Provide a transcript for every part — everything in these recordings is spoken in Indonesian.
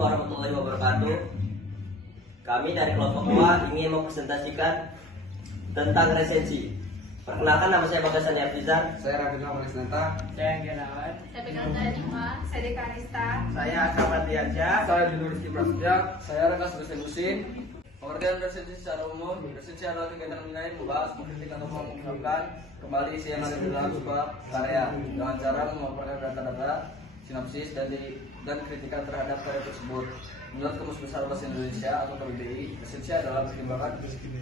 warahmatullahi wabarakatuh. Kami dari kelompok 2 ingin mempresentasikan tentang resensi. Perkenalkan, nama saya Bagas Sani Afrizan. Saya Rabi Nata. Saya Genawan. Saya Pekan Nima. Saya Deka Anista. Saya Akamat Dianca. Saya Junur Rizky Prasetya. Saya Rekas Dosen Husin. Pengertian resensi secara umum, resensi adalah kegiatan menilai, membahas, mengkritik atau mengungkapkan kembali isi yang ada di dalam sebuah karya dengan cara memaparkan data-data, sinopsis dan kritikan terhadap karya tersebut. Menurut Kamus Besar Bahasa Indonesia atau KBBI, resensi adalah pertimbangan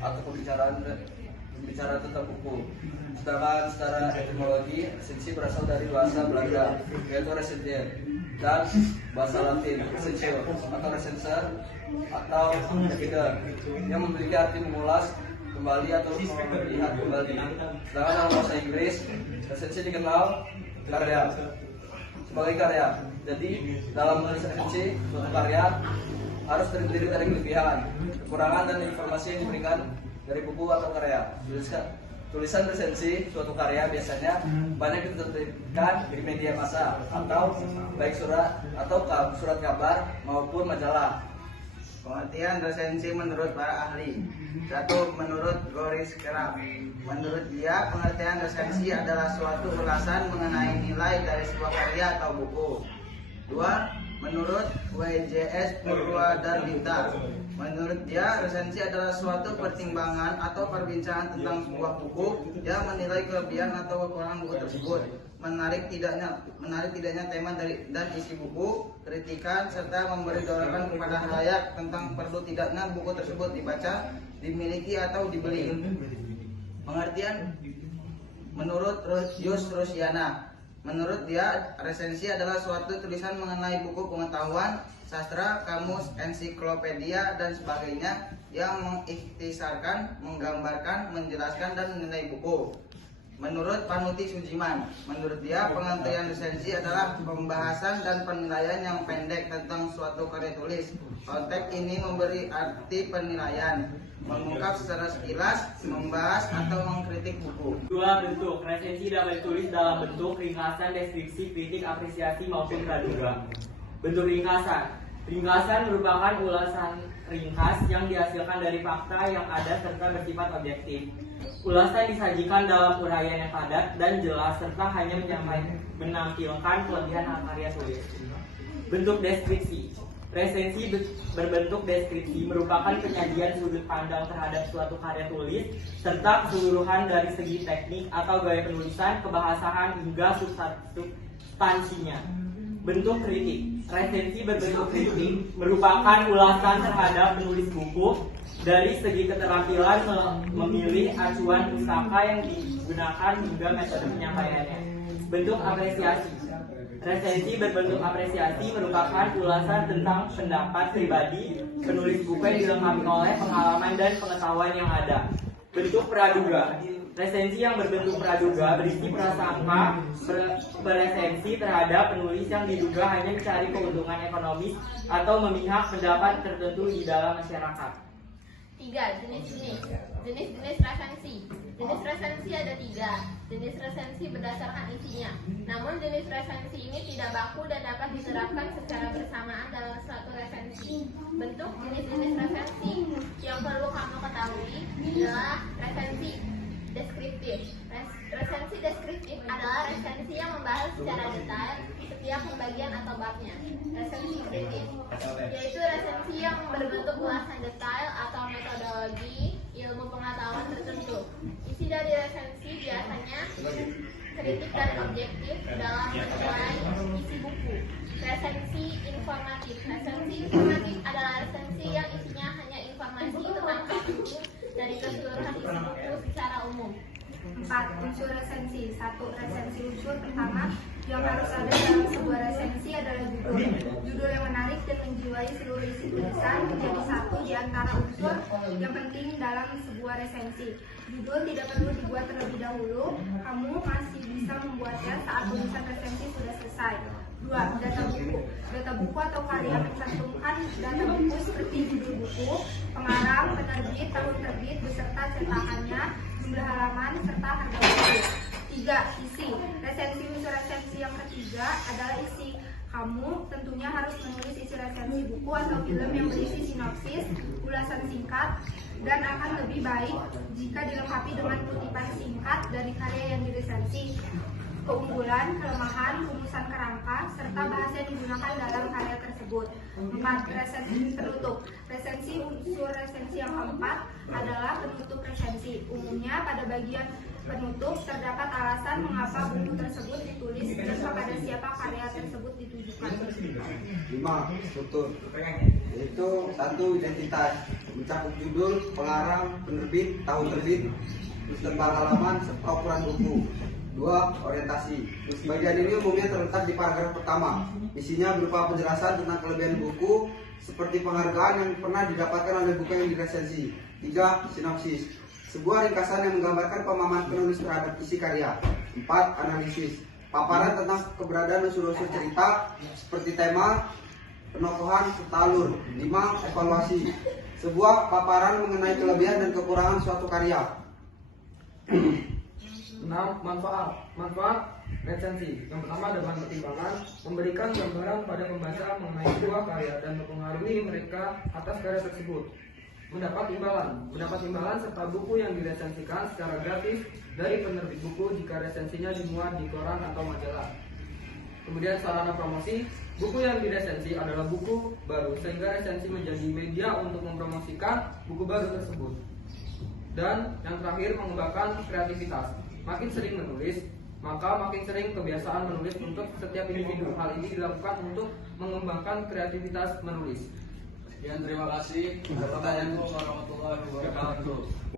atau pembicaraan tentang buku. Sedangkan secara etimologi, resensi berasal dari bahasa Belanda, yaitu recensier, dan bahasa Latin, recensio atau recenser atau reader, yang memiliki arti mengulas kembali atau melihat kembali. Sedangkan dalam bahasa Inggris, resensi dikenal sebagai karya. Jadi dalam menulis resensi suatu karya harus terdiri dari kelebihan, kekurangan, dan informasi yang diberikan dari buku atau karya. Tulisan resensi suatu karya biasanya banyak diterbitkan di media massa atau baik surat kabar maupun majalah. Pengertian resensi menurut para ahli. 1. Menurut Goris Kerap, menurut dia pengertian resensi adalah suatu ulasan mengenai nilai dari sebuah karya atau buku. 2. Menurut WJS Purwadardita, menurut dia resensi adalah suatu pertimbangan atau perbincangan tentang sebuah buku yang menilai kelebihan atau kekurangan buku tersebut, menarik tidaknya tema dan isi buku, kritikan, serta memberi dorongan kepada halayak tentang perlu tidaknya buku tersebut dibaca, dimiliki atau dibeli. Pengertian menurut Yus Rusiana, menurut dia resensi adalah suatu tulisan mengenai buku pengetahuan, sastra, kamus, ensiklopedia, dan sebagainya yang mengikhtisarkan, menggambarkan, menjelaskan, dan mengenai buku. Menurut Panuti Sujiman, menurut dia pengertian resensi adalah pembahasan dan penilaian yang pendek tentang suatu karya tulis. Konteks ini memberi arti penilaian, mengungkap secara sekilas, membahas atau mengkritik buku. 2. Bentuk resensi dapat ditulis dalam bentuk ringkasan, deskripsi, kritik, apresiasi maupun praduga. Bentuk ringkasan. Ringkasan merupakan ulasan ringkas yang dihasilkan dari fakta yang ada serta bersifat objektif. Ulasan disajikan dalam uraian yang padat dan jelas serta hanya menampilkan kelebihan karya tulis. Bentuk deskripsi. Resensi berbentuk deskripsi merupakan penyajian sudut pandang terhadap suatu karya tulis serta keseluruhan dari segi teknik atau gaya penulisan, kebahasaan hingga substansinya. Bentuk kritik. Resensi berbentuk kritik merupakan ulasan terhadap penulis buku dari segi keterampilan memilih acuan pustaka yang digunakan hingga metode penyampaiannya. Bentuk apresiasi. Resensi berbentuk apresiasi merupakan ulasan tentang pendapat pribadi penulis buku yang dilengkapi oleh pengalaman dan pengetahuan yang ada. Bentuk praduga. Resensi yang berbentuk praduga berisi prasangka preresensi terhadap penulis yang diduga hanya mencari keuntungan ekonomis atau memihak pendapat tertentu di dalam masyarakat. 3. Jenis resensi. Jenis resensi ada 3. Jenis resensi berdasarkan isinya. Namun jenis resensi ini tidak baku dan dapat diterapkan secara bersamaan dalam suatu resensi. Bentuk jenis-jenis resensi yang perlu kamu ketahui adalah resensi deskriptif. Resensi deskriptif adalah resensi yang membahas secara detail setiap pembagian atau babnya. Resensi kritik, yaitu resensi yang berbentuk ulasan detail atau metodologi ilmu pengetahuan tertentu. Isi dari resensi biasanya kritik dan objektif dalam menilai isi buku. Resensi informatif. Resensi informatif adalah resensi yang isinya hanya informasi tentang buku dari keseluruhan isi buku secara umum. 4. Unsur resensi. 1. Resensi unsur pertama yang harus ada dalam sebuah resensi adalah judul. Judul yang menarik dan menjiwai seluruh isi tulisan menjadi satu di antara unsur yang penting dalam sebuah resensi. Judul tidak perlu dibuat terlebih dahulu, kamu masih bisa membuatnya saat tulisan resensi sudah selesai. 2. Data buku. Data buku atau karya mencantumkan data buku seperti judul buku, pengarang, penerbit, tahun terbit, beserta cetakannya, jumlah halaman, serta harga buku. 3. Isi. Resensi unsur resensi yang ketiga adalah isi. Kamu tentunya harus menulis isi resensi buku atau film yang berisi sinopsis, ulasan singkat, dan akan lebih baik jika dilengkapi dengan kutipan singkat dari karya yang diresensi, keunggulan, kelemahan, rumusan kerangka, serta bahasa yang digunakan dalam karya tersebut. 4. Resensi penutup. Resensi unsur resensi yang keempat adalah penutup resensi. Umumnya pada bagian penutup terdapat alasan mengapa buku tersebut ditulis dan kepada siapa karya tersebut ditujukan. 5. Struktur, yaitu 1. Identitas, mencakup judul, pengarang, penerbit, tahun terbit, terus tebal halaman, serta ukuran buku. 2. Orientasi. Bagian ini umumnya terletak di paragraf pertama. Isinya berupa penjelasan tentang kelebihan buku, seperti penghargaan yang pernah didapatkan oleh buku yang diresensi. 3. Sinopsis, sebuah ringkasan yang menggambarkan pemahaman penulis terhadap isi karya. 4. Analisis, paparan tentang keberadaan unsur-unsur cerita, seperti tema, penokohan, serta alur. 5. Evaluasi, sebuah paparan mengenai kelebihan dan kekurangan suatu karya. 6. Manfaat resensi. Yang pertama ada bahan pertimbangan, memberikan gambaran pada pembaca mengenai sebuah karya dan mempengaruhi mereka atas karya tersebut. Mendapat imbalan serta buku yang diresensikan secara gratis dari penerbit buku jika resensinya dimuat di koran atau majalah. Kemudian sarana promosi, buku yang diresensi adalah buku baru sehingga resensi menjadi media untuk mempromosikan buku baru tersebut. Dan yang terakhir, mengembangkan kreativitas. Makin sering menulis, maka makin sering kebiasaan menulis untuk setiap individu. Hal ini dilakukan untuk mengembangkan kreativitas menulis. Sekian, terima kasih. Wassalamualaikum warahmatullahi wabarakatuh.